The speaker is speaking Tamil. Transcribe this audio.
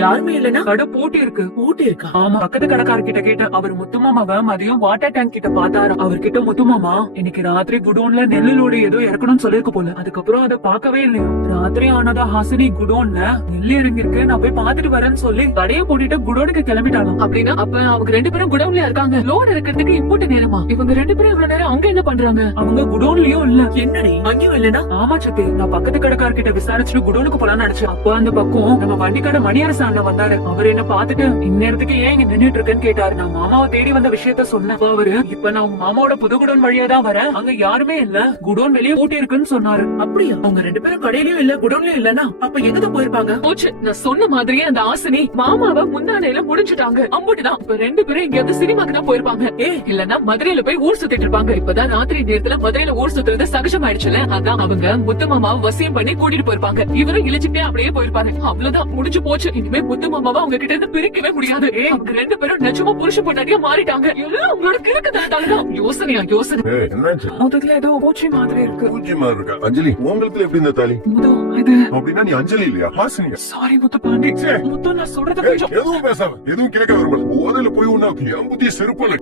யாருமே இல்லனா கடை பூட்டி இருக்கு. பூட்டி இருக்கா? ஆமா, பக்கத்து கடைக்காரர்கிட்ட கேட்ட அவர் முத்துமாமாவ மதியம் வாட்டர் டேங்க் கிட்ட பாத்தாரு. அவர்கிட்ட முத்துமாமா இன்னைக்கு ராத்திரி குடோன்ல நெல்லு லோடு ஏதோ இறக்கணும்னு சொல்லிருக்கு போல. அதுக்கப்புறம் அதை பார்க்கவே இல்லையா. ராத்திரி ஆனதா ஹாசினி குடோன்ல நெல்லு இறங்கி இருக்கு, நான் போய் பாத்துட்டு வரேன்னு சொல்லி கடையை போட்டுட்டு குடோனுக்கு கிளம்பிட்டாலும். அப்படின்னா அப்ப அவங்க 2 பேரும் குடோன்ல இருக்காங்க. லோடு இருக்கிறதுக்கு இம்புட்டு நேரமா? இவங்க 2 பேரும் இவ்வளவு நேரம் அங்க என்ன பண்றாங்க? அவங்க குடோன்லயும் இல்ல. என்னடி அங்கேயும் இல்லனா? ஆமா சத்தி, நான் பக்கத்து கடைக்காரர்கிட்ட விசாரிச்சுட்டு குடோனுக்கு போலான்னு நினைச்சேன். அப்ப அந்த பக்கம் நம்ம வண்டி கடை மணியரசு அண்ணன் வந்தாரு. அவர் என்ன பாத்துட்டு இந்நேரத்துக்கு ஏன் இங்க நின்னுட்டு இருக்கேன்னு கேட்டாரு. நான் மாமாவை தேடி வந்த விஷயத்த சொன்னேன். அப்ப அவரு இப்ப நான் உங்க மாமாவோட புது குடோன் வழியா தான் வரேன், அங்க யாருமே இல்ல, குடோன் வெளியே பூட்டி இருக்குன்னு சொன்னாரு. அப்படியா? அவங்க 2 பேரும் கடையிலயும் இல்ல குடோன்லயும் இல்லனா அப்ப எங்கதான் போயிருப்பாங்க? போச்சு, நான் சொன்ன மாதிரியே அந்த ஆசினி மாமாவை முந்தானையில முடிஞ்சுட்டாங்க. அம்புட்டுதான். இப்ப 2 பேரும் எங்கேயாவது சினிமாக்கு தான் போயிருப்பாங்க. இல்லன்னா மதுரையில போய் ஊர் சுத்திட்டு இருப்பாங்க. இப்பதான் ராத்திரி நேரத்துல மதுரையில ஊர் சுத்துறது சகஜமாயிடுச்சுல. அதான் அவங்க முத்து மாமாவை வசியம் பண்ணி கூட்டிட்டு போயிருப்பாங்க. இவரும் இழிச்சுட்டே அப்படியே போயிருப்பாரு. அவ்வளவுதான், முடிஞ்சு போச்சு. இனிமே முத்து மாமாவை அவங்க கிட்ட இருந்து பிரிக்கவே முடியாது. அவங்க 2 பேரும் நிஜமா புருஷ பொண்டாட்டியா மாறிட்டாங்க. எல்லாம் அவங்களோட கிழக்குதான். யோசனையா யோசனை. முதல்ல ஏதோ பூச்சி மாதிரி இருக்கு. பூச்சி மாதிரி இருக்கா? அஞ்சலி, உங்களுக்கு எப்படி இந்த தாலி? முத்து, இது அப்படின்னா நீ அஞ்சலி இல்லையா? ஹாசினியா? சாரி முத்து பாண்டி. முத்து, நான் சொல்றது கொஞ்சம் எதுவும் பேசாம எதுவும் கேட்க விரும்பல. ஓதையில போய் உன்னா என் புத்திய செருப்பல